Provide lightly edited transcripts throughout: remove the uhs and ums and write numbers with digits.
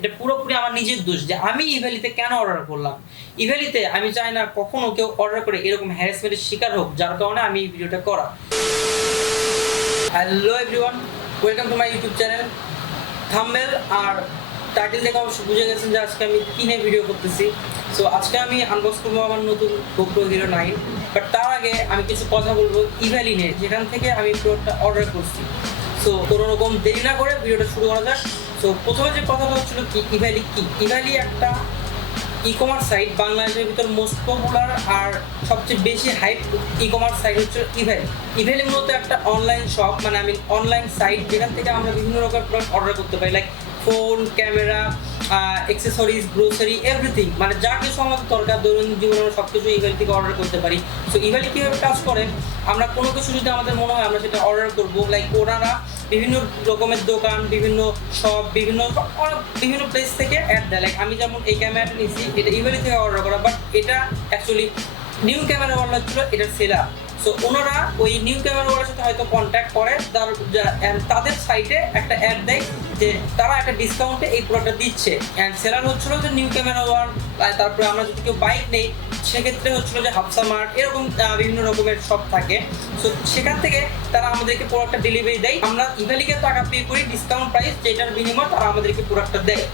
এটা পুরোপুরি আমার নিজের দোষ যে আমি ইভ্যালিতে কেন অর্ডার করলাম। ইভ্যালিতে আমি চাই না কখনো কেউ অর্ডার করে এরকম হ্যারাসমেন্টের শিকার হোক, যার কারণে আমি এই ভিডিওটা করা। Hello everyone, welcome to my YouTube channel. Thumbnail আর টাইটেল দেখে অবশ্যই বুঝে গেছেন যে আজকে আমি কি নিয়ে ভিডিও করতেছি। সো আজকে আমি আনবক্স করবো আমার নতুন GoPro Hero 9। বাট তার আগে আমি কিছু কথা বলবো ইভ্যালি নিয়ে, যেখান থেকে আমি প্রোডাক্টটা অর্ডার করছি। সো কোনো রকম দেরি না করে ভিডিওটা শুরু করা যাক। সো প্রথমে যে কথাটা হচ্ছিল কি, ইভ্যালি কি? ইভ্যালি একটা ই-কমার্স সাইট, বাংলাদেশের ভিতর মোস্ট পপুলার আর সবচেয়ে বেশি হাইপ ই-কমার্স সাইট হচ্ছে ইভ্যালি। ইভ্যালি মূলত একটা অনলাইন শপ, মানে অনলাইন সাইট, যেখান থেকে আমরা বিভিন্ন রকমের প্রোডাক্ট অর্ডার করতে পারি, like phone, camera, accessories, grocery, everything, মানে যা কিছু আমাদের দরকার দৈনন্দিন জীবনে আমরা সব কিছু ইভ্যালি থেকে অর্ডার করতে পারি। সো ইভ্যালি কীভাবে কাজ করে, আমরা কোনো কিছু যদি আমাদের মনে হয় আমরা সেটা অর্ডার করবো, লাইক ওনারা বিভিন্ন রকমের দোকান, বিভিন্ন শপ, বিভিন্ন প্লেস থেকে অ্যাড দেয়। লাইক আমি যেমন এই ক্যামেরাটা নিয়েছি, এটা ইভ্যালি থেকে অর্ডার করা, বাট এটা অ্যাকচুয়ালি নিউ ক্যামেরা অর্ডার ছিল, এটা সেলার। সো ওনারা ওই নিউ ক্যামেরাওয়ালার সাথে হয়তো কন্ট্যাক্ট করে, তাদের সাইটে একটা অ্যাড দেয় যে তারা একটা ডিসকাউন্টে এই প্রোডাক্টটা দিচ্ছে। অ্যান্ড সেলার হচ্ছিল যে নিউ ক্যামেরাওয়াল। তারপরে আমরা যদি কেউ বাইক নেই, সেক্ষেত্রে হচ্ছিল যে হাফসা মার্ট, এরকম বিভিন্ন রকমের শপ থাকে। সো সেখান থেকে তারা আমাদেরকে প্রোডাক্টটা ডেলিভারি দেয়, আমরা ইভ্যালিকে টাকা পে করি ডিসকাউন্ট প্রাইস, যেটার বিনিময়ে তারা আমাদেরকে প্রোডাক্টটা দেয়।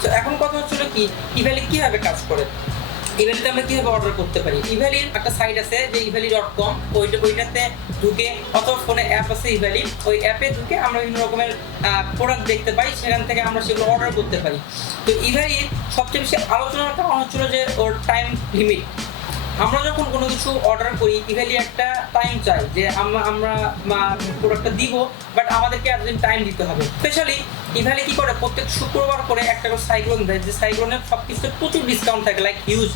সো এখন কথা হচ্ছিল কি, ইভ্যালি কীভাবে কাজ করে, ইভ্যালিতে আমরা কীভাবে অর্ডার করতে পারি। ইভ্যালির একটা সাইট আছে যে evaly.com, ওইটাতে ঢুকে, অথবা ফোনে অ্যাপ আছে ইভ্যালি, ওই অ্যাপে ঢুকে আমরা বিভিন্ন রকমের প্রোডাক্ট দেখতে পাই, সেখান থেকে আমরা সেগুলো অর্ডার করতে পারি। তো ইভ্যালির সবচেয়ে বেশি আলোচনার কারণ হচ্ছিল যে ওর টাইম লিমিট। আমরা যখন কোনো কিছু অর্ডার করি, ইভ্যালি একটা টাইম চাই যে আমরা প্রোডাক্টটা দিব, বাট আমাদেরকে এতদিন টাইম দিতে হবে। স্পেশালি ইভ্যালি কি করে, প্রত্যেক শুক্রবার করে একটা করে সাইক্লোন দেয়, যে সাইক্লোনের সব কিছুতে প্রচুর ডিসকাউন্ট থাকে, লাইক হিউজ,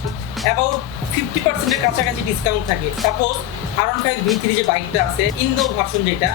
অ্যাবাউট 50%-এর কাছাকাছি ডিসকাউন্ট থাকে। সাপোজ R15 V3 যে বাইকটা আছে, ইন্দো ভার্সন যেটা,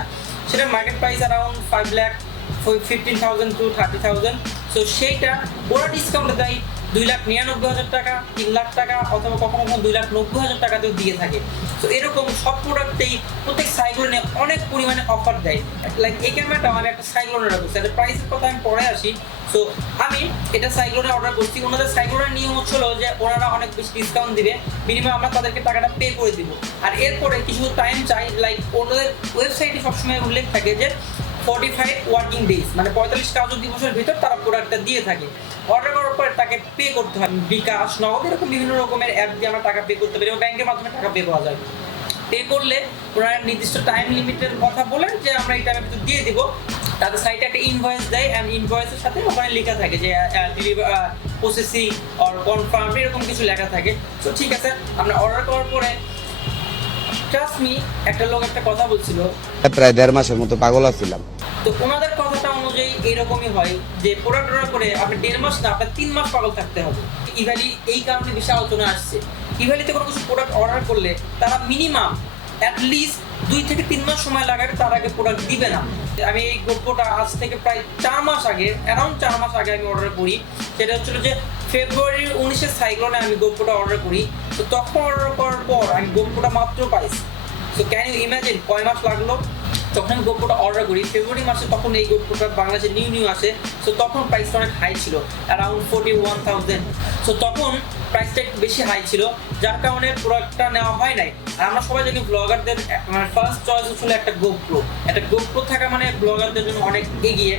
সেটা market price around 5,15,000 to 30,000। So সেইটা ওরা ডিসকাউন্টে দেয় 2,99,000 টাকা, 3 লাখ টাকা, অথবা কখনো কখনো 2,90,000 টাকাতেও দিয়ে থাকে। তো এরকম সব প্রোডাক্টেই প্রত্যেক সাইক্লোনে অনেক পরিমাণে অফার দেয়। লাইক এই ক্যামেরাটা আমি একটা সাইক্লোনে রাখছি, আর প্রাইসের কথা আমি পরে আসি। সো আমি এটা সাইক্লোনে অর্ডার করছি। ওনাদের সাইক্লোনের নিয়ম হচ্ছিল যে ওনারা অনেক বেশি ডিসকাউন্ট দিবে, বিনিময়ে আমরা তাদেরকে টাকাটা পে করে দিব। আর এরপরে কিছু টাইম চাই, লাইক ওনাদের ওয়েবসাইটে সবসময় উল্লেখ থাকে যে 45 ওয়ার্কিং ডেজ, মানে 45 কার্য দিবসের ভিতর তারা প্রোডাক্টটা দিয়ে থাকে। অর্ডার করার পরে তাকে পে করতে হয়, বিকাশ, নগদ, এরকম বিভিন্ন রকমের অ্যাপ দিয়ে আমরা টাকা পে করতে পারি, এবং ব্যাংকের মাধ্যমে টাকা পে করা যায়। পে করলে ওনারা নির্দিষ্ট টাইম লিমিটের কথা বলেন যে আমরা এই টাইমের ভিতর দিয়ে দিব। তাদের সাইটে একটা ইনভয়েস দেয়, অ্যান্ড ইনভয়েসের সাথে ওখানে লেখা থাকে যে প্রসেসিং অর কনফার্ম, এরকম কিছু লেখা থাকে। তো ঠিক আছে, আমরা অর্ডার করার পরে ট্রাস্ট মি, একটা লোক একটা কথা বলছিল, প্রায় 1.5 মাসের মতো পাগল আছিলাম। তো ওনাদের কথাটা অনুযায়ী এইরকমই হয় যে প্রোডাক্ট অর্ডার করে আপনি 1.5 মাস না, আপনার 3 মাস পাগল থাকতে হবে। ইভ্যালি এই কারণে বেশি আলোচনা আসছে। ইভ্যালিতে কোনো কিছু প্রোডাক্ট অর্ডার করলে তারা মিনিমাম অ্যাটলিস্ট 2 থেকে 3 মাস সময় লাগাবে, তার আগে প্রোডাক্ট দিবে না। আমি এই গোপ্রোটা আজ থেকে প্রায় 4 মাস আগে, অ্যারাউন্ড 4 মাস আগে আমি অর্ডার করি। সেটা হচ্ছিল যে ফেব্রুয়ারির 19 সাইক্লোনে আমি গোপ্রোটা অর্ডার করি। তো তখন অর্ডার করার পর আমি গোপ্রোটা মাত্র পাইছি। সো ক্যান ইউ ইমাজিন কয় মাস লাগলো? তখন আমি গোপ্রোটা অর্ডার করি ফেব্রুয়ারি মাসে, তখন এই গোপ্রোটা বাংলাদেশে নিউ আসে। সো তখন প্রাইসটা অনেক হাই ছিল, অ্যারাউন্ড 41,000। সো তখন প্রাইসটা একটু বেশি হাই ছিল, যার কারণে প্রোডাক্টটা নেওয়া হয় নাই। আর আমরা সবাই জানি ব্লগারদের মানে ফার্স্ট চয়েস হচ্ছিল একটা গোপ্রো। একটা গোপ্রো থাকা মানে ব্লগারদের জন্য অনেক এগিয়ে।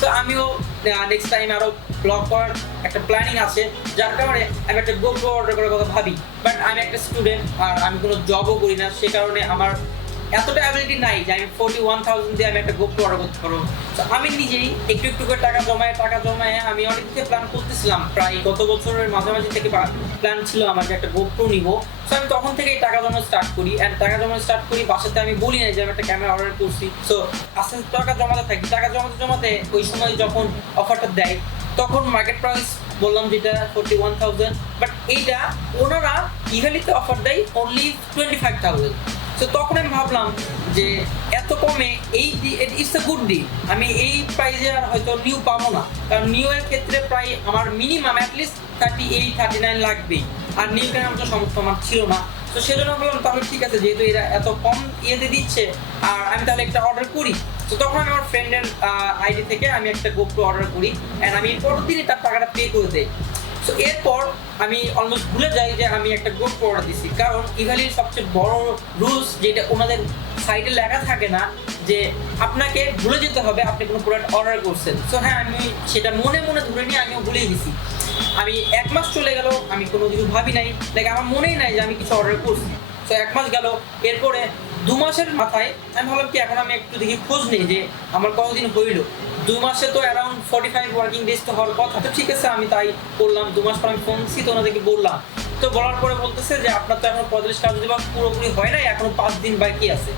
তো আমিও নেক্সট টাইম আরও ব্লগ করার একটা প্ল্যানিং আছে, যার কারণে আমি একটা গোপ্রো অর্ডার করার কথা ভাবি। বাট আমি একটা স্টুডেন্ট, আর আমি কোনো জবও করি না, সে কারণে আমার এতটা অ্যাবিলিটি নাই যে আমি 41,000 দিয়ে আমি একটা গোপ্রো অর্ডার করতে পারবো। তো আমি নিজেই একটু একটু করে টাকা জমায় আমি অনেক থেকে প্ল্যান করতেছিলাম, প্রায় গত বছরের মাঝামাঝি থেকে প্ল্যান ছিল আমার যে একটা গোপ্রো নিব। সো আমি তখন থেকেই টাকা জমা স্টার্ট করি, অ্যান্ড টাকা জমা স্টার্ট করি, বাসাতে আমি বলি না যে আমি একটা ক্যামেরা অর্ডার করছি। সো আস্তে আস্তে টাকা জমাতে থাকি, টাকা জমাতে ওই সময় যখন অফারটা দেয়, তখন মার্কেট প্রাইস বললাম যেটা 41,000, বাট এইটা ওনারা ইভ্যালিতে অফার দেয় অনলি 25,000। তো তখন আমি ভাবলাম যে এত কমে ইটস এ গুড ডিল, আমি এই প্রাইসে আর হয়তো নিউ পাবো না, কারণ নিউ এর ক্ষেত্রে প্রায় আমার মিনিমাম অ্যাটলিস্ট 38-39 লাগবেই, আর নিউ কেন আমার সমর্থ আমার ছিল না। তো সেজন্য বললাম তাহলে ঠিক আছে, যেহেতু এরা এত কম ইয়েতে দিচ্ছে, আর আমি তাহলে একটা অর্ডার করি। তো তখন আমি আমার ফ্রেন্ডের আইডি থেকে আমি একটা গোপ্রো অর্ডার করি অ্যান্ড আমি পরের দিনই তার টাকাটা পে করে দেই। সো এরপর আমি অলমোস্ট ভুলে যাই যে আমি একটা গোপ্রো অর্ডার দিছি, কারণ ইভালির সবচেয়ে বড় রুলস যেটা ওনাদের সাইডে লেখা থাকে না যে আপনাকে ভুলে যেতে হবে আপনি কোনো প্রোডাক্ট অর্ডার করছেন। সো হ্যাঁ, আমি সেটা মনে মনে ধরে নিয়ে আমিও ভুলেই দিছি। আমি 1 মাস চলে গেল, আমি কোনো কিছু ভাবি নাই, লাইক আমার মনেই নাই যে আমি কিছু অর্ডার করছি। সো 1 মাস গেল, এরপরে 2 মাসের মাথায় আমি ভাবলাম কি এখন আমি একটু দেখি খোঁজ নেই যে আমার কতদিন হইল। 2 মাসে তো অ্যারাউন্ড 45 ওয়ার্কিং ডেজ তো হওয়ার কথা। তো ঠিক আছে, আমি তাই করলাম। 2 মাস পর আমি ফোন দিচ্ছি, তো ওনাদেরকে বললাম। তো বলার পরে বলতেছে যে আপনার তো এখন 45 কাজ যদি বা পুরোপুরি হয় নাই, এখনো 5 দিন বাকি আছে।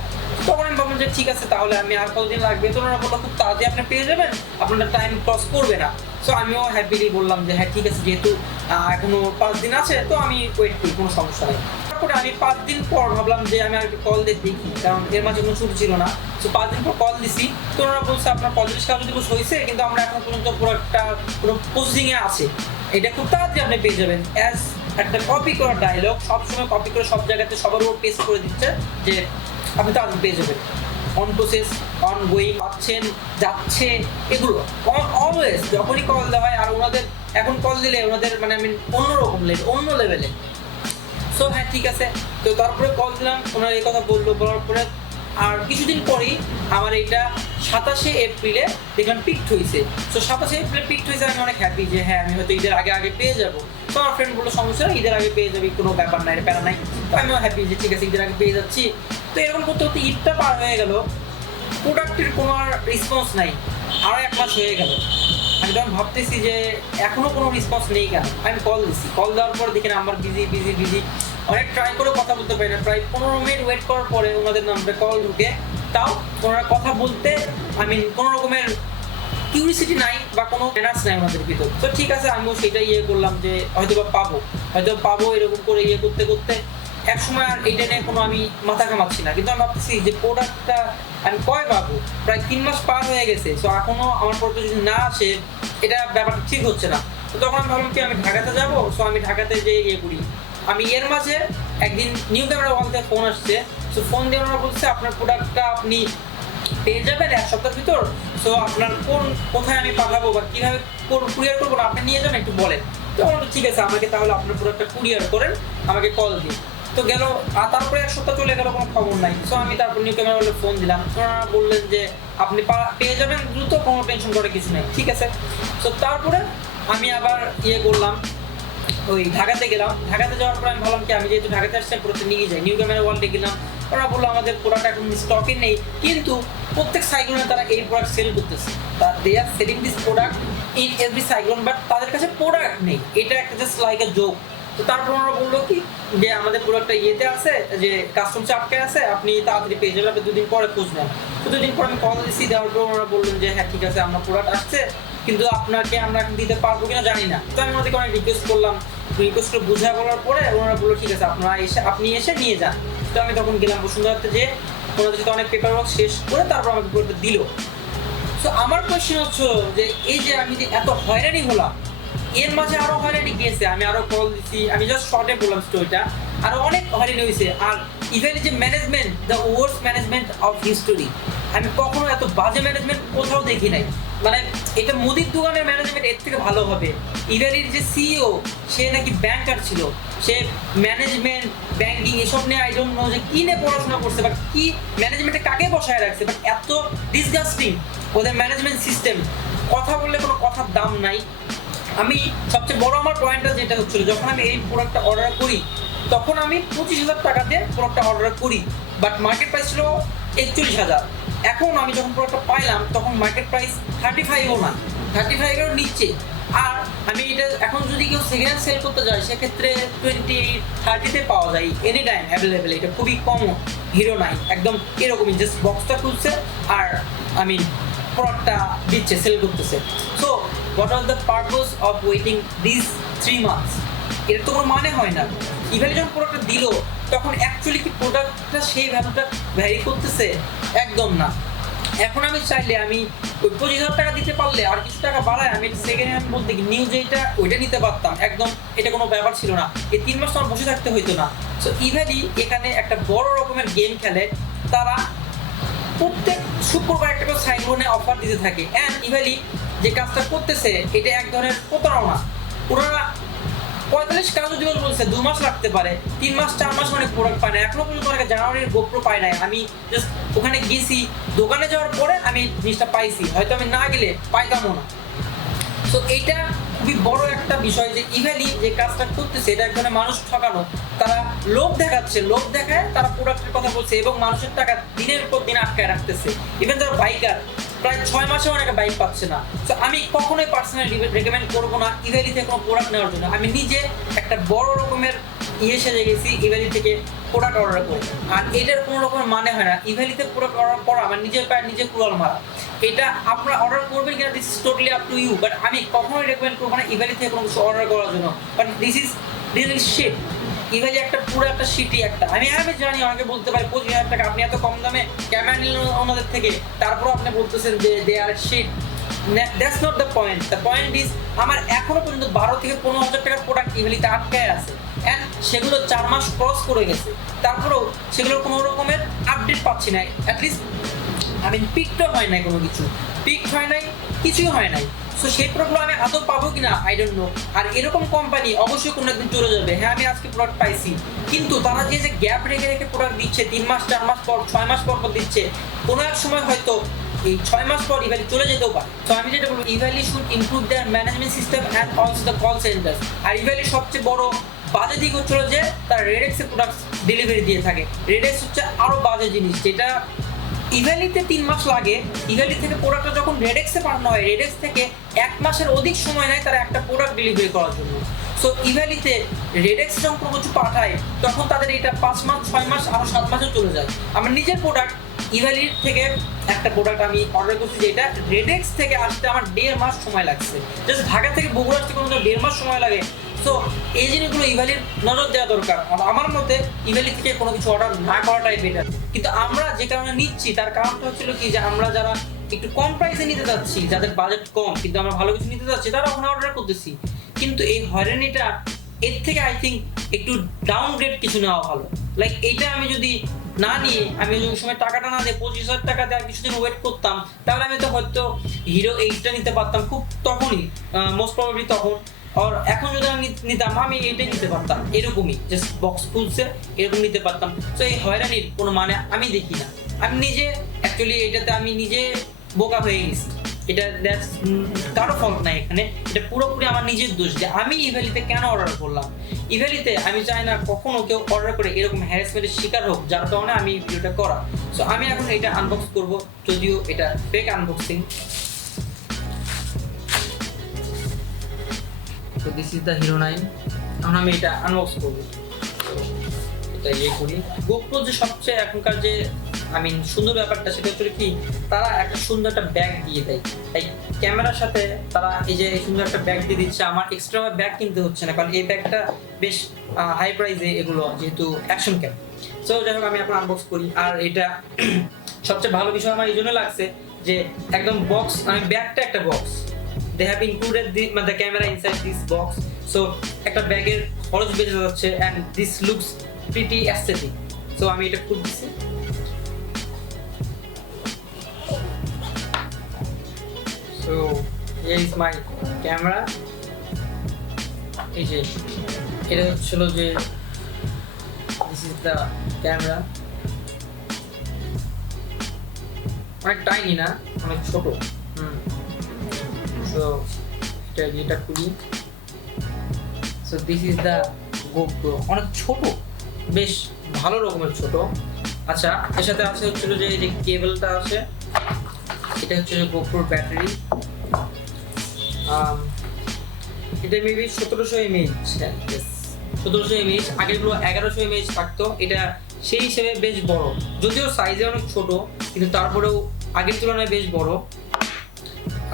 তখন আমি ভাবলাম যে ঠিক আছে, তাহলে আমি আর কতদিন লাগবে। তো ওনারা বললো খুব তাড়াতাড়ি আপনি পেয়ে যাবেন, আপনার টাইম ক্রস করবে না। সো আমিও হ্যাপিলি বললাম যে হ্যাঁ ঠিক আছে, যেহেতু এখনো 5 দিন আছে তো আমি ওয়েট করি, কোনো সমস্যা নেই। তারপরে আমি 5 দিন পর ভাবলাম যে আমি আর কল দিয়ে দেখি, কারণ এর মাঝে কোনো ছুটি ছিল না। সো 5 দিন পর কল দিছি, তো ওনারা বলছে আপনার 45 কাজ দিবস হয়েছে, কিন্তু আমরা এখন পর্যন্ত পুরো একটা কোনো প্রসেসিংয়ে আছে, এটা খুব তাড়াতাড়ি আপনি পেয়ে যাবেন। অ্যাজ একটা কপি করা ডায়লগ, সবসময় কপি করে সব জায়গাতে সবার উপর পেস্ট করে দিচ্ছে যে আপনি তাড়াতাড়ি পেয়ে যাবেন। অন প্রসেস, অন গোয়িং, পাচ্ছেন, যাচ্ছে, এগুলো অলওয়েজ যখনই কল দেওয়া হয়। আর ওনাদের এখন কল দিলে ওনাদের মানে আমি অন্যরকম লেভেল, অন্য লেভেলে। সো হ্যাঁ ঠিক আছে, তো তারপরে কল দিলাম, ওনারা এই কথা বললো। বলার পরে আর কিছুদিন পরেই আমার এইটা 27শে এপ্রিলে দেখলাম পিকড হয়েছে। সো 27শে এপ্রিলে পিকড হয়েছে, আমি অনেক হ্যাপি যে হ্যাঁ আমি হয়তো ঈদের আগে পেয়ে যাবো। তো আমার ফ্রেন্ড বললো সমস্যা নেই, ঈদের আগে পেয়ে যাবি, কোনো ব্যাপার নাই, প্যারা নাই। তো আমিও হ্যাপি যে ঠিক আছে ঈদের আগে পেয়ে যাচ্ছি। তো এরকম করতে করতে ঈদটা পার হয়ে গেল, প্রোডাক্টের কোনো আর রেসপন্স নাই। আরও 1 মাস হয়ে গেল, আমি তখন ভাবতেছি যে এখনো কোনো রেসপন্স নেই কেন। আমি কল দিছি, কল দেওয়ার পর দেখি নাম্বার বিজি বিজি বিজি, অনেক ট্রাই করে কথা বলতে পারি না। প্রায় 15 মিনিট ওয়েট করার পরে ওনাদের নাম্বারে কল ঢুকে, তাও ওনারা কথা বলতে কোনো রকমের কিউরিসিটি নাই বা কোনো ম্যানার্স নাই ওনাদের ভিতর। তো ঠিক আছে, আমিও সেটাই করলাম যে হয়তো পাবো এরকম করে করতে করতে এক সময় আর এইটা নিয়ে কোনো আমি মাথা ঘামাচ্ছি না। কিন্তু আমি ভাবতেছি যে প্রোডাক্টটা আমি কয় পাবো, প্রায় 3 মাস পার হয়ে গেছে। সো এখনো আমার প্রোডাক্ট যদি না আসে, এটা ব্যাপারটা ঠিক হচ্ছে না। তো তখন আমি ভাবলাম কি আমি ঢাকাতে যাবো। সো আমি ঢাকাতে যে করি, আমি এর মাঝে একদিন নিউ ক্যামেরা ওয়ান থেকে ফোন আসছে। সো ফোন দিয়ে ওনারা বলছে আপনার প্রোডাক্টটা আপনি পেয়ে যাবেন 1 সপ্তাহের ভিতর। সো আপনার কোথায় আমি পাঠাবো বা কীভাবে কুরিয়ার করবো না আপনি নিয়ে যাবেন একটু বলেন। তো বললো ঠিক আছে, আমাকে তাহলে আপনার প্রোডাক্টটা কুরিয়ার করেন, আমাকে কল দিন। তো গেল, আর তারপরে 1 সপ্তাহ চলে গেল, কোনো খবর নাই। সো আমি তারপর নিউ ক্যামেরা বলে ফোন দিলাম, ওনারা বললেন যে আপনি পেয়ে যাবেন দ্রুত, কোনো টেনশন করে কিছু নেই, ঠিক আছে। সো তারপরে আমি আবার করলাম, ওই ঢাকাতে গেলাম। ঢাকাতে যাওয়ার পর আমি ভাবলাম কি আমি যেহেতু ঢাকাতে আসছি প্রোডাক্ট নিয়ে যাই। নিউ ক্যামেরা ওয়ার্ল্ডে গেলাম, ওরা বললো আমাদের প্রোডাক্ট এখন স্টকে নেই, কিন্তু প্রত্যেক সাইক্লোনে তারা এই প্রোডাক্ট সেল করতেছে। They are selling this product in every cyclone, but তাদের কাছে প্রোডাক্ট নেই, এটা একটা জাস্ট লাইক এ জোক। তো তারপর ওরা বললো কি যে আমাদের প্রোডাক্টটা আছে, যে কাস্টম চাপকে আছে, আপনি তাড়াতাড়ি পেয়ে যাবেন, আপনি 2 দিন পরে খোঁজ নেন। তো 2 দিন পর আমি কল দিচ্ছি, দেওয়ার পর ওরা বললেন যে হ্যাঁ ঠিক আছে, আমরা প্রোডাক্ট আসছে, কিন্তু আপনাকে আমরা এখন দিতে পারবো কিনা জানি না। তো আমি ওনাদেরকে অনেক রিকোয়েস্ট করলাম, রিকোয়েস্ট করে বুঝা বলার পরে ওনারা বললো ঠিক আছে আপনি এসে নিয়ে যান। তো আমি তখন গেলাম বসুন্ধরাতে, যে ওনাদের সাথে অনেক পেপার ওয়ার্ক শেষ করে তারপর আমাকে প্রোডাক্টটা দিল। তো আমার কোয়েশ্চেন হচ্ছে যে এই যে আমি যে এত হয়রানি হলাম, এর মাঝে আরো হয়রানি গিয়েছে। আমি আরো কল দিচ্ছি, আমি জাস্ট শর্টে বললাম স্টোরিটা, আরো অনেক হয়রানি হয়েছে। আর ইভেন যে management, the worst management of history, আমি কখনো এত বাজে ম্যানেজমেন্ট কোথাও দেখি নাই। মানে এটা মুদির দোকানের ম্যানেজমেন্ট এর থেকে ভালো হবে। ইভেলির যে সিইও, সে নাকি ব্যাংকার ছিল, সে ম্যানেজমেন্ট ব্যাংকিং এসব নিয়ে আই ডোন্ট নো যে কি নিয়ে পড়াশোনা করছে বা কি ম্যানেজমেন্টে কাকে বসায় রাখছে, বাট এত ডিসগাস্টিং ওদের ম্যানেজমেন্ট সিস্টেম, কথা বললে কোনো কথার দাম নাই। আমি সবচেয়ে বড় আমার পয়েন্টটা যেটা হচ্ছিল, যখন আমি এই প্রোডাক্টটা অর্ডার করি তখন আমি 25,000 টাকাতে প্রোডাক্টটা অর্ডার করি, বাট মার্কেট প্রাইস ছিল 41,000। এখন আমি যখন প্রোডাক্টটা পাইলাম তখন মার্কেট প্রাইস 35ও না, 35-এর নিচে। আর আমি এটা এখন যদি কেউ সেকেন্ড হ্যান্ড সেল করতে যায় সেক্ষেত্রে 20-30-তে পাওয়া যায়, এনি টাইম অ্যাভেলেবেল। এটা খুবই কমন, হিরো নাই একদম এরকমই, জাস্ট বক্সটা খুলছে আর আমি প্রোডাক্টটা দিচ্ছে, সেল করতেছে। So what was the purpose of waiting this 3 months? এর তো কোনো মানে হয় না। ইভেলি যখন প্রোডাক্টটা দিল তখন অ্যাকচুয়ালি কি প্রোডাক্টটা সেই ভ্যালুটা ভ্যারি করতেছে? একদম না। এখন আমি চাইলে আমি ওই 25,000 টাকা দিতে পারলে আর কিছু টাকা বাড়ায় আমি সেকেন্ড হ্যান্ড বলতে কি নিউ যেটা ওইটা নিতে পারতাম, একদম এটা কোনো ব্যাপার ছিল না। এই 3 মাস আমার বসে থাকতে হইতো না। সো ইভেলি এখানে একটা বড় রকমের গেম খেলে, তারা প্রত্যেক শুক্রবার একটা করে সাইক্লোনে অফার দিতে থাকে। অ্যান্ড ইভ্যালি যে কাজটা করতেছে এটা এক ধরনের প্রতারণা। ওনারা 45 কাজ দিবস বলছে, 2 মাস লাগতে পারে, 3 মাস 4 মাস অনেক প্রোডাক্ট পায় না, এখনো পর্যন্ত অনেকে জানুয়ারির গোপ্রো পায় নাই। আমি জাস্ট ওখানে গেছি, দোকানে যাওয়ার পরে আমি জিনিসটা পাইছি, হয়তো আমি না গেলে পাইতামও না। সো এইটা খুবই বড় একটা বিষয় যে ইভ্যালি যে কাজটা করতেছে এটা এক ধরনের মানুষ ঠকানো। তারা লোভ দেখাচ্ছে, লোভ দেখায় তারা প্রোডাক্টের কথা বলছে এবং মানুষের টাকা দিনের পর দিন আটকায় রাখতেছে। ইভেন যারা বাইকার প্রায় 6 মাসে অনেকে বাইক পাচ্ছে না। তো আমি কখনোই পার্সোনালি রেকমেন্ড করবো না ইভ্যালি থেকে কোনো প্রোডাক্ট নেওয়ার জন্য। আমি নিজে একটা বড় রকমের সেজে গেছি ইভ্যালি থেকে প্রোডাক্ট অর্ডার করে, আর এটার কোনো রকমের মানে হয় না ইভ্যালিতে প্রোডাক্ট অর্ডার করা আমার নিজের পায়ে নিজে কুড়াল মারা। এটা আপনারা অর্ডার করবেন কিনা this is totally up to you, but আমি কখনোই রেকমেন্ড করবো না ইভ্যালি থেকে কোনো কিছু অর্ডার করার জন্য। But this is really shit. Evaly একটা পুরো একটা শিটই একটা। আমি জানি অনেকে বলতে পারে 25,000 টাকা আপনি এত কম দামে ক্যামেরা নিলেন ওনাদের থেকে, তারপর আপনি বলতেছেন যে they are shit. That's not the point. The point is আমার এখনো পর্যন্ত 12 থেকে 15,000 টাকার প্রোডাক্ট ইভ্যালিতে আটকায় আছে, অ্যান্ড সেগুলো 4 মাস ক্রস করে গেছে, তারপরেও সেগুলোর কোনো রকমের আপডেট পাচ্ছি না। অ্যাটলিস্ট পিকটা হয় নাই, কোনো কিছু পিক হয় নাই, কিছুই হয় নাই। সো সেই প্রোডাক্টগুলো আমি আদৌ পাবো কিনা আই ডোন্ট নো। আর এরকম কোম্পানি অবশ্যই কোনো একদিন চলে যাবে। হ্যাঁ, আমি আজকে প্রোডাক্ট পাইছি, কিন্তু তারা যে গ্যাপ রেখে রেখে প্রোডাক্ট দিচ্ছে 3 মাস 4 মাস পর 6 মাস পর দিচ্ছে, কোনো এক সময় হয়তো এই 6 মাস পর ইভ্যালি চলে যেতেও পারে। তো আমি যেটা বলবো Evaly should improve their management system and also the call centre. আর ইভ্যালি সবচেয়ে বড় বাজে দিক হচ্ছিল যে তারা রেডেক্সে প্রোডাক্ট ডেলিভারি দিয়ে থাকে। রেডেক্স হচ্ছে আরও বাজে জিনিস, যেটা ইভ্যালিতে 3 মাস লাগে। ইভ্যালি থেকে প্রোডাক্টটা যখন রেডেক্সে পাঠানো হয়, রেডেক্স থেকে 1 মাসের অধিক সময় নেয় তারা একটা প্রোডাক্ট ডেলিভারি করার জন্য। সো ইভ্যালিতে রেডেক্স যখন কোনো কিছু পাঠায় তখন তাদের এটা 5 মাস 6 মাস আরও 7 মাসও চলে যায়। আমার নিজের প্রোডাক্ট ইভ্যালির থেকে একটা প্রোডাক্ট আমি অর্ডার করছি, যেটা রেডেক্স থেকে আসতে আমার 1.5 মাস সময় লাগছে। জাস্ট ঢাকা থেকে বগুড়া আসতে কোনো 1.5 মাস সময় লাগে। সো এই জিনিসগুলো ইভ্যালির নজর দেওয়া দরকার। আমার মতে ইভ্যালি থেকে কোনো কিছু অর্ডার না করাটাই বেটার। কিন্তু আমরা যে কারণে নিচ্ছি তার কারণটা হচ্ছিল কি, যে আমরা যারা একটু কম প্রাইসে নিতে যাচ্ছি, যাদের বাজেট কম কিন্তু আমরা ভালো কিছু নিতে যাচ্ছি, তারা ওখানে অর্ডার করতেছি। কিন্তু এই হয়রানিটা এর থেকে আই থিঙ্ক একটু ডাউনগ্রেড কিছু নেওয়া ভালো। লাইক এইটা আমি যদি না নিয়ে আমি ওই সময় টাকাটা না দিয়ে 25,000 টাকা দিয়ে আর কিছুদিন ওয়েট করতাম, তাহলে আমি তো হয়তো হিরো 8টা নিতে পারতাম খুব তখনই, মোস্ট প্রবাবলি তখন। আর এখন যদি আমি নিতাম আমি এইটাই নিতে পারতাম, এরকমই জাস্ট বক্স খুলছে এরকম নিতে পারতাম। তো এই হয়রানির কোনো মানে আমি দেখি না। আমি নিজে অ্যাকচুয়ালি এটাতে আমি নিজে বোকা হয়ে গেছি। এটা কারো ফল্ট নাই এখানে, এটা পুরোপুরি আমার নিজের দোষ যে আমি ইভ্যালিতে কেন অর্ডার করলাম। ইভ্যালিতে আমি চাই না কখনো কেউ অর্ডার করে এরকম হ্যারাসমেন্টের শিকার হোক, যার কারণে আমি ভিডিওটা করা। সো আমি এখন এটা আনবক্স করব, যদিও এটা ফেক আনবক্সিং। তো দিস ইজ দ্য হিরো 9। এখন আমি এটা আনবক্স করব। এটা করি। গোপ্রো যে সবচেয়ে এখনকার যে সুন্দর ব্যাপারটা, সেটা হচ্ছে কি, তারা একটা সুন্দর একটা ব্যাগ দিয়ে দেয়। তাই ক্যামেরার সাথে তারা এই যে সুন্দর একটা ব্যাগ দিয়ে দিচ্ছে। আমার এক্সট্রা ব্যাগ কিনতে হচ্ছে না, কারণ এই ব্যাগটা বেশ হাই প্রাইসে, এগুলো যেহেতু অ্যাকশন ক্যাম। সো যাই হোক, আমি এখন আনবক্স করি। আর এটা সবচেয়ে ভালো বিষয় আমার এই জন্য লাগছে যে একদম বক্স, ব্যাগটা একটা box. They have included the camera inside this box, so একটা ব্যাগের খরচ বেঁচে যাচ্ছে, and this looks pretty aesthetic. So আমি এটা খুলছি। So here is my camera. এই যে এটা হচ্ছিল যে this is the camera. অনেক টাইনি না, অনেক ছোট। So এটা খুলি। So this is the GoPro, অনেক ছোট, বেশ ভালো রকমের ছোট। আচ্ছা, এর সাথে আছে হচ্ছিল যে এই যে কেবলটা আছে, এটা হচ্ছে যে GoPro ব্যাটারি। এটা মেবি 1700 mAh। 1700 mAh। আগেগুলো 1100 mAh থাকতো। এটা সেই হিসেবে বেশ বড়, যদিও সাইজে অনেক ছোট, কিন্তু তারপরেও আগের তুলনায় বেশ বড়।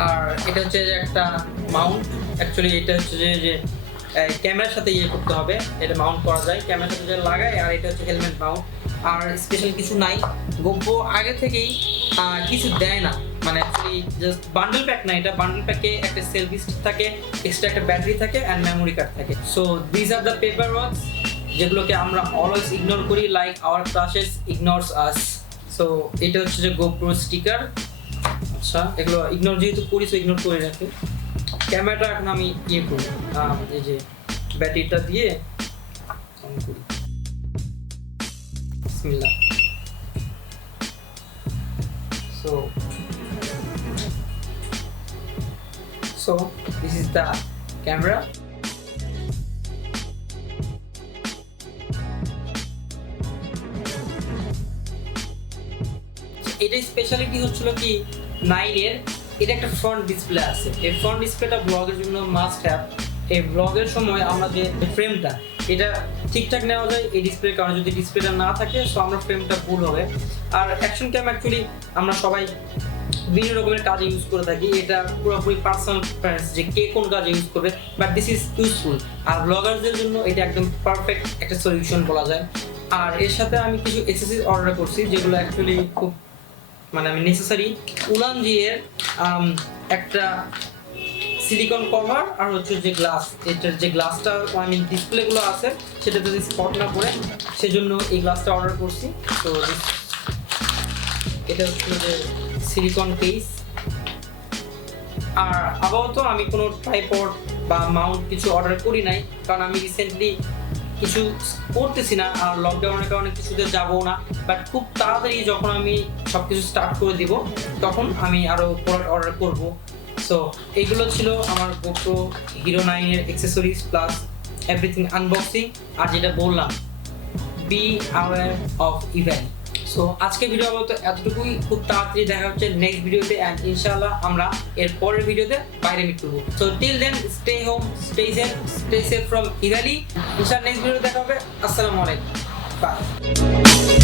আর এটা হচ্ছে যে একটা মাউন্ট। অ্যাকচুয়ালি এটা হচ্ছে যে ক্যামেরার সাথে করতে হবে, এটা মাউন্ট করা যায়, ক্যামেরার সাথে লাগায়। আর এটা হচ্ছে হেলমেট মাউন্ট। আর স্পেশাল কিছু নাই। গোপ্রো আগে থেকেই কিছু দেয় না, অ্যাকচুয়ালি জাস্ট বান্ডেল প্যাক না, এটা বান্ডেল প্যাকে একটা সেলফি স্টিক থাকে, এক্সট্রা একটা ব্যাটারি থাকে, অ্যান্ড মেমোরি কার্ড থাকে। So this are the paper works, যেগুলোকে আমরা অলওয়েজ ইগনোর করি, like our ক্রাশেস ignores us. So এটা হচ্ছে যে গোপ্রো স্টিকার। আচ্ছা, এগুলো ইগনোর যেহেতু করি তো ইগনোর করে রাখি। ক্যামেরাটা এখন আমি ইয়ে করি, এই যে ব্যাটারিটা দিয়ে অন করি। বিসমিল্লাহ। So this is the camera. এটা স্পেশালিটি হচ্ছিল কি 9 এর, এটা একটা ফ্রন্ট ডিসপ্লে আছে। এই ফ্রন্ট ডিসপ্লেটা ব্লগের জন্য মাস্ট হ্যাভ। এই ব্লগের সময় আমরা যে ফ্রেমটা এটা ঠিকঠাক নেওয়া যায় এই ডিসপ্লের কারণে। যদি ডিসপ্লেটা না থাকে সো আমরা ফ্রেমটা ভুল হবে। আর অ্যাকশন ক্যাম অ্যাকচুয়ালি আমরা সবাই বিভিন্ন রকমের কাজে ইউজ করে থাকি, এটা পুরোপুরি পার্সোনাল প্রেফারেন্স যে কে কোন কাজে ইউজ করবে, বাট দিস ইজ ইউজফুল। আর ব্লগারদের জন্য এটা একদম পারফেক্ট একটা সলিউশন বলা যায়। আর এর সাথে আমি কিছু এক্সেসরিজ অর্ডার করছি যেগুলো অ্যাকচুয়ালি খুব আমি নেসেসারি। উলানজিয়ের একটা সিলিকন কভার আর হচ্ছে যে গ্লাস, এটার যে গ্লাসটা ডিসপ্লেগুলো আছে সেটা যদি স্পট না পড়ে সেজন্য এই গ্লাসটা অর্ডার করছি। তো এটা হচ্ছে যে সিলিকন কেস। আর আপাতত আমি কোনো ট্রাইপড বা মাউন্ট কিছু অর্ডার করি নাই, কারণ আমি রিসেন্টলি কিছু করতেছি না আর লকডাউনের কারণে কিছুতে যাবো না। বাট খুব তাড়াতাড়ি যখন আমি সব কিছু স্টার্ট করে দিব তখন আমি আরও প্রোডাক্ট অর্ডার করব। সো এইগুলো ছিল আমার গোপ্রো হিরো 9 এর অ্যাক্সেসরিজ প্লাস এভরিথিং আনবক্সিং। আর যেটা বললাম, be aware of Evaly. So আজকে ভিডিও বলতে এতটুকুই। খুব তাড়াতাড়ি দেখা হচ্ছে নেক্সট ভিডিওতে, অ্যান্ড ইনশাআল্লাহ আমরা এর পরের ভিডিওতে বাইরে মিট করবো। So till then stay home, stay safe from Evaly. ইনশাআল্লাহ নেক্সট ভিডিওতে দেখা হবে। আসসালামু আলাইকুম, বাই।